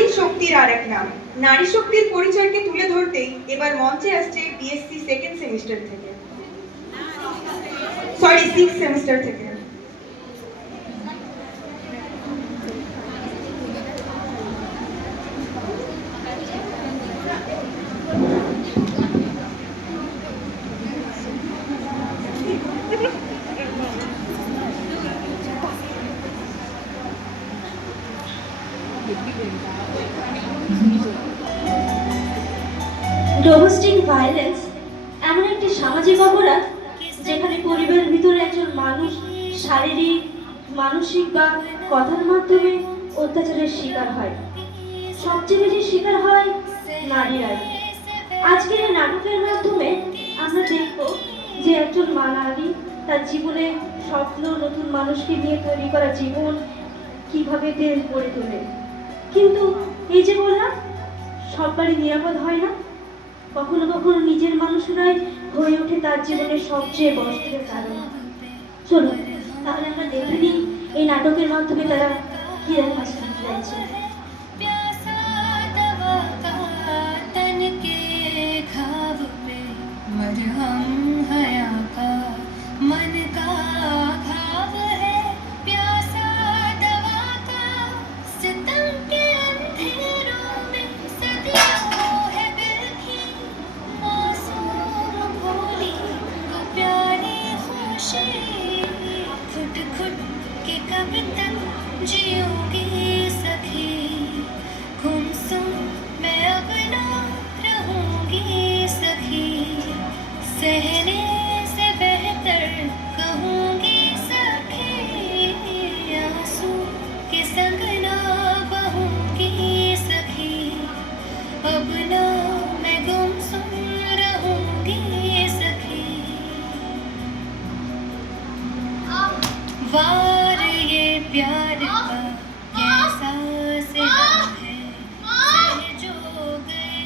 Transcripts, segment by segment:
নারী শক্তির আরেক নাম। নারী শক্তির পরিচয়কে তুলে ধরতেই এবার মঞ্চে আসছে বিএসসি সেকেন্ড সেমিস্টার থেকে, সরি 6th সেমিস্টার থেকে। ডোমেস্টিক ভায়োলেন্স এমন একটি সামাজিক অপরাধ যেখানে পরিবারের ভিতরে একজন মানুষ শারীরিক, মানসিক বা কথার মাধ্যমে অত্যাচারের শিকার হয়। সবচেয়ে বেশি শিকার হয় নারীরাই। আজকের এই নাটকের মাধ্যমে আমরা দেখব যে একজন নারী তার জীবনে স্বপ্ন, নতুন মানুষকে নিয়ে তৈরি করা জীবন কিভাবে গড়ে তোলে। কিন্তু এই যে বললাম, সববারই নিরাপদ হয় না। কখনো কখনো নিজের মানুষরাই হয়ে ওঠে তার জীবনের সবচেয়ে কষ্টের কারণ। চলো তাহলে আমরা দেখে নিই এই নাটকের মাধ্যমে তারা কি দেখাতে চাইছে। वार ये प्यार का कैसा सिला है जो गए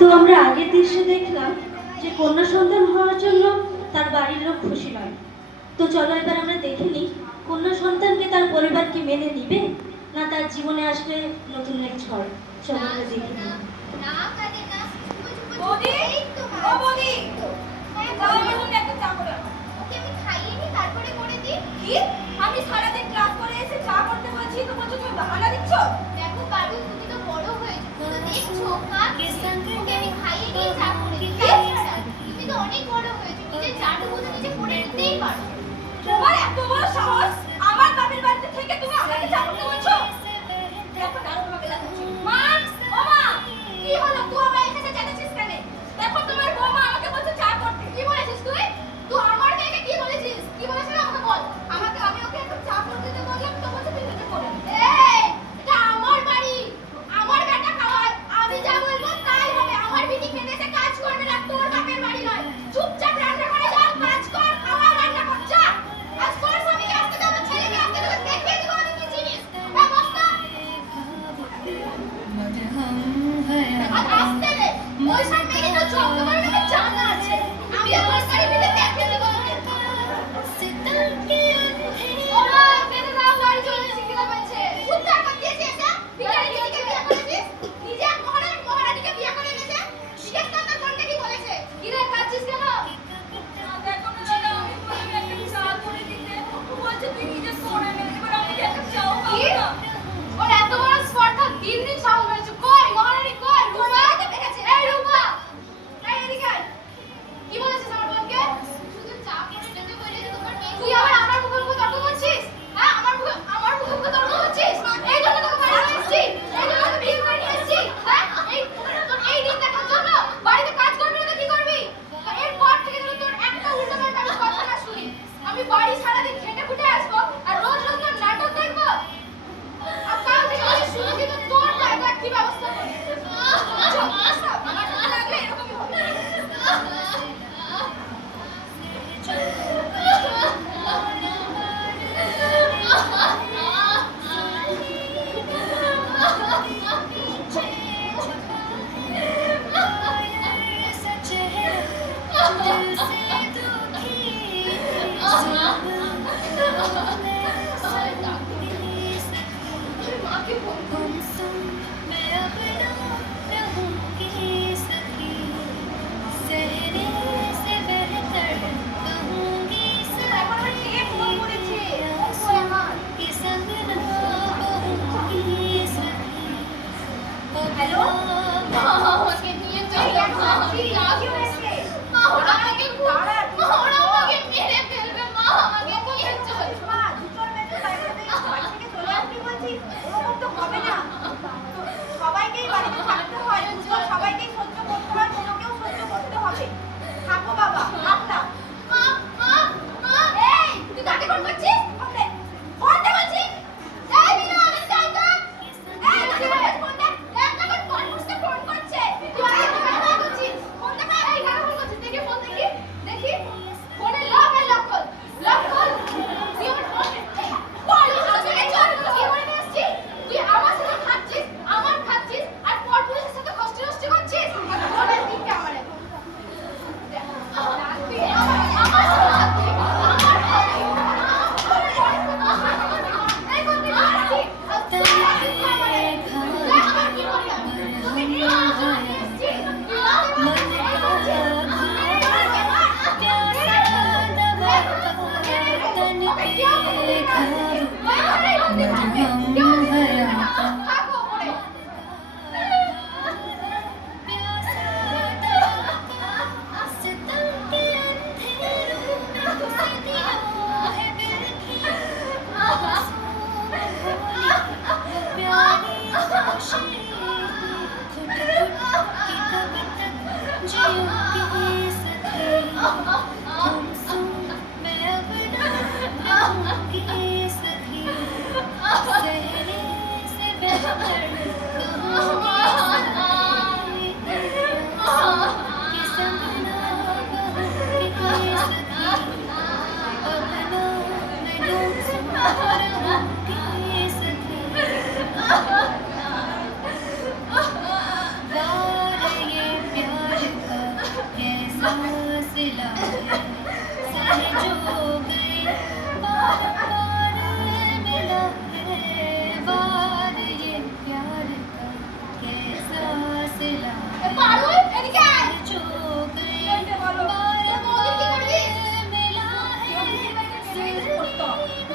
তো আমরা আগের দৃশ্যে দেখলাম যে কন্যা সন্তান হওয়ার জন্য তার বাড়ির লোক খুশি নয়। তো চলো এবার আমরা দেখে নিই কন্যা সন্তানকে তার পরিবার কি মেনে নিবে, না তার জীবনে আসবে নতুন এক ঝড়। চলো আমরা দেখে নিই। আমি সারাদিন ক্লাস করে এসে চা করতে বলছি, তো বলছো তুমি বাহানা দিচ্ছ। দেখো পারু, তুমি তো বড় হয়েছো, তুমি তো দেখছো ওকে আমি খাইয়ে দিয়ে চা করে দিই। তুমি তো অনেক বড় হয়েছো, নিজের চাটুকু তো নিজে করে নিতেই পারো। তোমার এত বড় সাহস, আমার বাপের বাড়িতে থেকে তুমি আমাকে চা করতে বলছো। দেখো দাঁড়ো, তোমাকে দেখাচ্ছি। মা, ও মা, কি হলো? তুই আমার এখানে চেঁচাচ্ছিস কেন? দেখো তোমার বৌমা আমাকে বলছে চা করতে। কি বলেছিস তুই? তুই আমার মেয়েকে কি বলেছিস? কি বলেছিস আমাকে বল। আমাকে, আমি ওকে একটু চা করতে দিতে বললাম, তো বলছে তুই নিজে করে। এই, এটা আমার বাড়ি, আমার বেটা খাওয়ায়, আমি যা বলবো তাই হবে। আমার বিটি খেতে এসে কাজ করবে না, তোর বাপের বাড়ি নয়। চুপচাপ রান্না করে যা, কাজ কর, খাওয়া রান্না কর, যা। আজ তোর স্বামীকে আসতে মাকে ফোন করি। এখন আমার কে ফোন করেছে? ও আমার। হ্যালো? আমাকে নিয়ে চলো। কি হয়েছে? মা ওরা আমাকে মেরে ফেলবে। মা আমাকে নিয়ে চলো। মা, দুটোর মেজর বাইরে বাড়ি থেকে চলে আসবি বলছিস? ওরকম তো হবে না। সবাইকেই বাড়িতে থাকতে হয়, দুটো সবাইকেই সহ্য করতে হয়, তোমাকেও সহ্য করতে হবে। থাকো বাবা, রাখলাম। মা মা মা এই তুই কাকে ফোন করছিস? ফোনটা বলছিস? এই বিনা আমি চাই তো। এই তুই ফোন দে। একটা করে ফোন করতে ফোন করছে। তুই আমাকে কথা বলছিস? ফোনটা কার? এই কাকে ফোন করছিস? দেখি ফোন দেখি ফোনে লক কর। তুই আমার ফোন বল আমাকে চল কি করে আসছিস? তুই আমার সাথে খাচ্ছিস আর পর পুলিশের সাথে কষ্ট করছিস। ফোনের দিকটা আমার এখন। পারুল এদিকে আয়। বলতে বলো। মোদির কি করবি?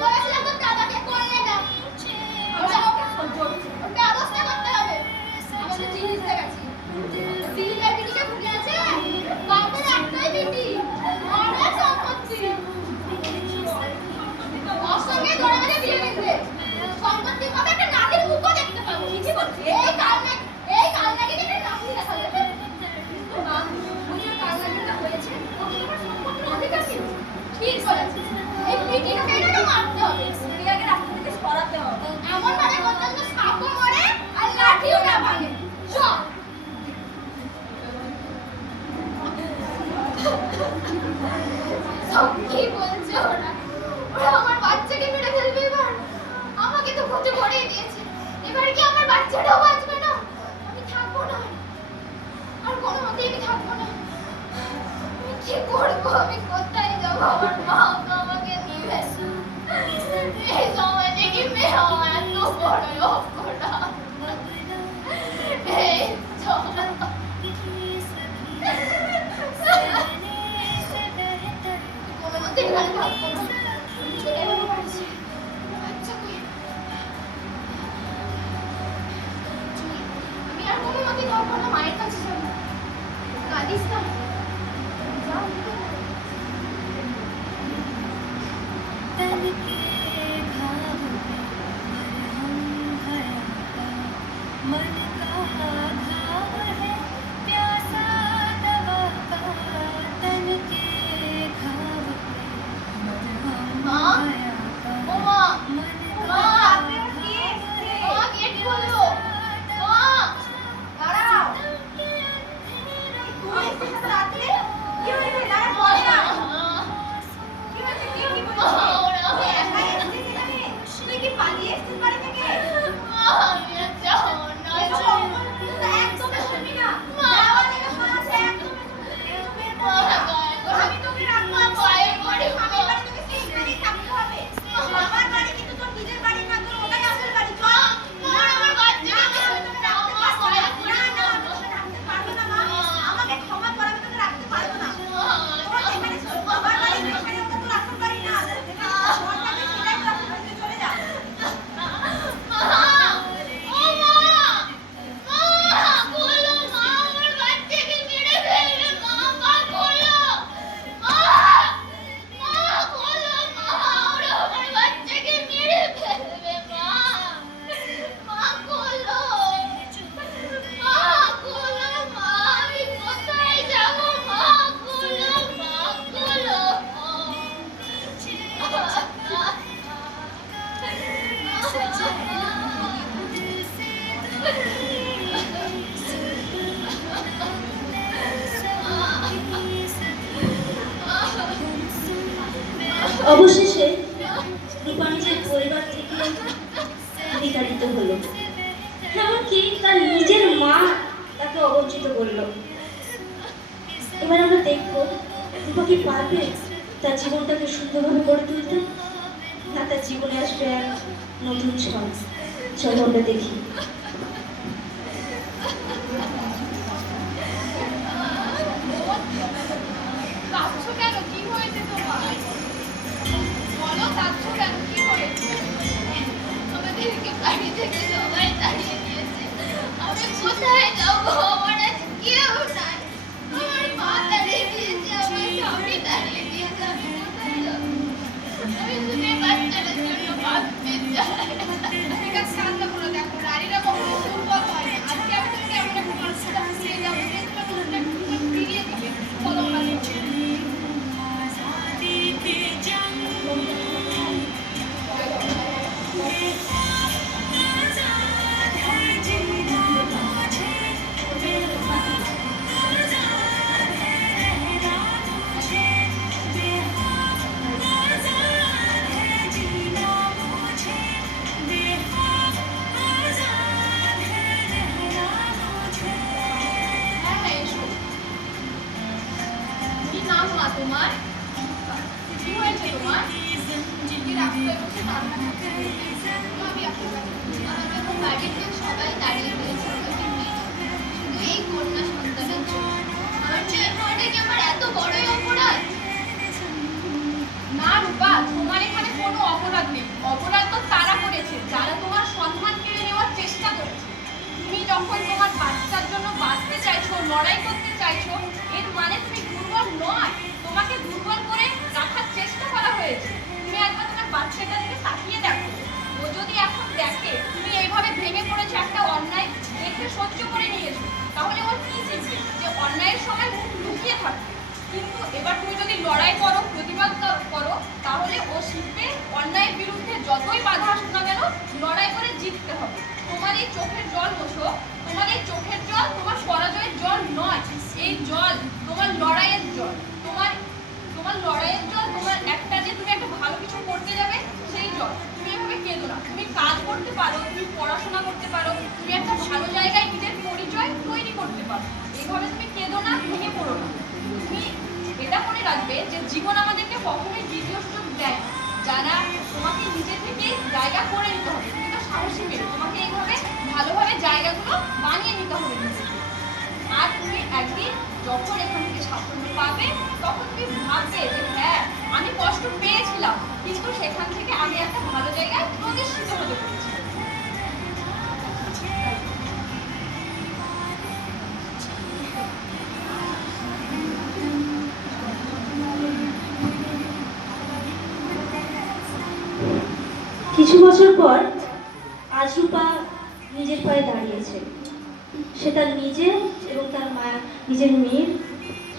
বলেছিলাম তো দাদাকে করলে না। ব্যবস্থা করতে হবে। আমাদের জিনিস দেখাচ্ছি। দিদির বিটিকে ঢুকে আছে। বাপের একটাই বিটি। অনেক সম্পত্তি। ওর সঙ্গে ধরে বেঁধে বিয়ে দিতে। সম্পত্তি কবে একটা নাতির মুখও দেখতে পাবো। কি বলছিস? এই কাল নাকি একটা নাতি দেখা যাবে। মা, উনি ওই কাল নাকিটা হয়েছে। ওকে তোমার সম্পত্তির অধিকার কি? ঠিক বলেছিস। এই বিটিটাকে এটাকে মারতে হবে। এর আগে রাস্তা থেকে সরাতে হবে। এমন ভাবে করতে হবে সাপও মরে আর লাঠিও না ভাঙে। চল। সব কি বলছে ওরা? ওরা আমার বাচ্চাকে মেরে ফেলবে এবার। আমাকে তো খুঁজে ভরিয়ে দিয়েছে। এবারে কি আমার বাচ্চাটাও বাঁচবে না? আমি থাকবো না। আর কোনো মতেই আমি থাকবো না। আমি কি করবো? আমি কোথায় যাবো? আমার মা তো আমাকে নিবে। এই সমাজে কি মেয়ে আমার এত বড় লোক করা? এই সমাজ কোনো মতে এখানে থাকবো না। চলে যাবো বাড়ি। আচ্ছা কই? আমি আর কোনো মতে থাকবো না। মায়ের কাছে যাবো। কাঁদিস না। যাও। मन का घाव है प्यासा दवा का तन के घाव पे অবশেষে রূপা নিজের পরিবার থেকে বিতাড়িত হলো, এমনকি তার নিজের মা তাকে অবঞ্চিত করলো। এবার আমরা দেখবো রূপা কি পারবে তার জীবনটাকে সুন্দরভাবে গড়ে তুলতে, না তার জীবনে আসবে এক নতুন ঝড়। চলো আমরা দেখি। কাঁদছো কেন? কি হয়েছে তোমার? বলো, কাঁদছো কেন? কি হয়েছে? আমাদেরকে বাড়ি থেকে সবাই তাড়িয়ে দিয়েছে। আমি কোথায় যাবো? আমার আজ কেউ নাই। আমার মা তাড়িয়ে দিয়েছে, আমার স্বামী তাড়িয়ে দিয়েছে। আমি কোথায় যাবো? আমি শুধু এই বাচ্চাটার জন্য বাঁচতে চাই। ঠিক আছে, কান্না করে দেখো, নারীরা কখনো দুর্বল হয় না। আজকে আমি তোমাকে এমন একটা বাচ্চাটা ফিরিয়ে যাবো, যে তোমার মনটা ফিরিয়ে দিবে। চলো, কান্না করো। হ্যাঁ, হ্যাঁ, এসো। কি নাম মা তোমার? কি হয়েছে তোমার? কি রাস্তায় বসে কান্না করছো? আমি আমাকে তো বাড়িতে সবাই তাড়িয়ে দিয়েছে, আমাকে মেরে। শুধু এই কন্যা সন্তানের জন্য। আমার মেয়ে হওয়াটা কি আমার এত বড়ই অপরাধ? না রূপা, তোমার এখানে কোনো অপরাধ নেই। অপরাধ তো তারা করেছে যারা তোমার সম্মান কেড়ে নেওয়ার চেষ্টা করেছে। তুমি যখন তোমার বাচ্চার জন্য বাঁচতে চাইছো, লড়াই করতে চাইছো, এর মানে তুমি দুর্বল নয়, তোমাকে দুর্বল করে রাখার চেষ্টা করা হয়েছে। তুমি একবার তোমার বাচ্চাটার দিকে তাকিয়ে দেখো। ও যদি এখন দেখে তুমি এইভাবে ভেঙে পড়েছো, একটা অন্যায় দেখে সহ্য করে নিয়েছো, তাহলে ও কি শিখবে? যে অন্যায়ের সময় মুখ লুকিয়ে থাকে। কিন্তু এবার তুমি যদি লড়াই করো, প্রতিবাদ করো, তাহলে ও শিখবে অন্যায়ের বিরুদ্ধে যতই বাধা আসুক না কেন লড়াই করে জিততে হবে। তোমার এই চোখের জল মোছো, তোমার এই চোখের জল তোমার পরাজয়ের জল নয়। এই জল তোমার লড়াইয়ের জল। তোমার লড়াইয়ের জল, তোমার একটা যে তুমি একটা ভালো কিছু করতে যাবে সেই জল। তুমি এভাবে কেঁদো না। তুমি কাজ করতে পারো, তুমি পড়াশোনা করতে পারো, তুমি একটা ভালো জায়গায় নিজের পরিচয় তৈরি করতে পারো। এইভাবে তুমি কেঁদো না, ভেঙে পড়ো না। তুমি এটা মনে রাখবে যে জীবন আমাদেরকে কখনোই দ্বিতীয় সুযোগ দেয় না। যারা তোমাকে নিজে থেকে জায়গা করে নিতে হবে। তুমি তো সাহসী মেয়ে, তোমাকে এইভাবে ভালোভাবে জায়গাগুলো বানিয়ে নিতে হবে নিজেকে। আর তুমি একদিন যখন এখান থেকে সাফল্য পাবে, তখন তুমি ভাববে যে হ্যাঁ, আমি কষ্ট পেয়েছিলাম, কিন্তু সেখান থেকে আমি একটা ভালো জায়গায় প্রতিষ্ঠিত হতে পেরেছি। কিছু বছর পর আজ রূপা নিজের পায়ে দাঁড়িয়েছে। সে তার নিজের এবং তার নিজের মেয়ের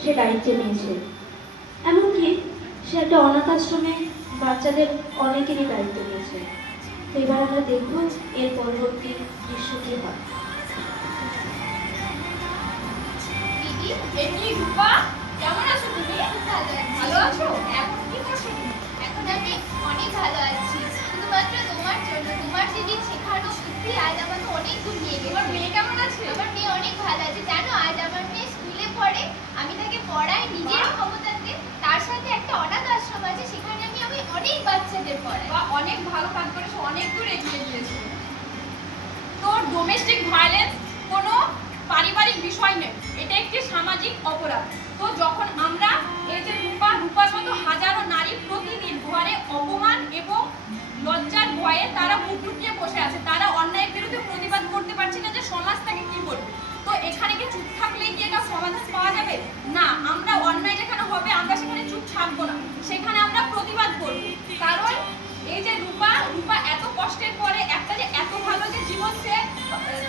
সে দায়িত্ব নিয়েছে। এমনকি সে একটা অনাথ আশ্রমে বাচ্চাদের অনেকেরই দায়িত্ব নিয়েছে। তো এবার আমরা দেখব এর পরবর্তী দৃশ্য কি হয়। দিদি, এমনি রূপা, কেমন আছো তুমি? ভালো আছি। ভালো আছো? এখন কি করছো তুমি? এখন আমি অনেক ভালো আছি, শুধুমাত্র তোমার জন্য। তোমার দিদির শেখানো বুদ্ধি আজ আমাকে অনেক দূর নিয়ে গেছে। তোমার মেয়ে কেমন আছে? আমার মেয়ে অনেক ভালো আছে। জানো, আজ আমার মেয়ে স্কুলে পড়ে, আমি তাকে পড়াই নিজের বাহ! ক্ষমতাতে। তার সাথে একটা অনাথ আশ্রম আছে, সেখানে আমি অনেক বাচ্চাদের পড়াই। বা অনেক ভালো কাজ করেছো, অনেক দূর এগিয়ে গিয়েছো। তো ডোমেস্টিক ভায়োলেন্স কোনো পারিবারিক বিষয় নেই, এটা একটি সামাজিক অপরাধ। তো যখন আমরা এই যে রূপার মতো হাজারো নারী প্রতিদিন ঘরে অপমান এবং লজ্জার ভয়ে তারা মুখ লুকিয়ে বসে আছে, তারা অন্যায়ের বিরুদ্ধে প্রতিবাদ করতে পারছে না যে সমাজ তাকে কি বলবে। তো এখানে কি চুপ থাকলেই কি এটা সমাধান পাওয়া যাবে? না, আমরা অন্যায় যেখানে হবে আমরা সেখানে চুপ থাকবো না, সেখানে আমরা প্রতিবাদ করব। কারণ এই যে রূপা এত কষ্টের পরে একটা যে এত ভালো যে জীবন সে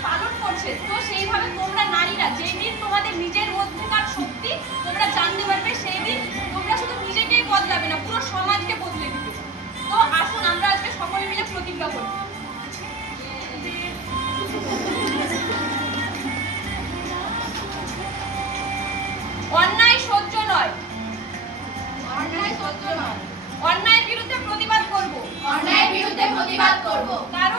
পালন করছে, তো সেইভাবে তোমরা নারীরা যেদিন তোমাদের নিজের মধ্যেকার শক্তি তোমরা জানতে পারবে, সেই দিন তোমরা শুধু নিজেকেই বদলাবে না, পুরো সমাজকে বদলে দিবে। তো আসুন আমরা আজকে সকলে মিলে প্রতিজ্ঞা করি। অন্যায় সহ্য প্রতিবাদ করব। কারণ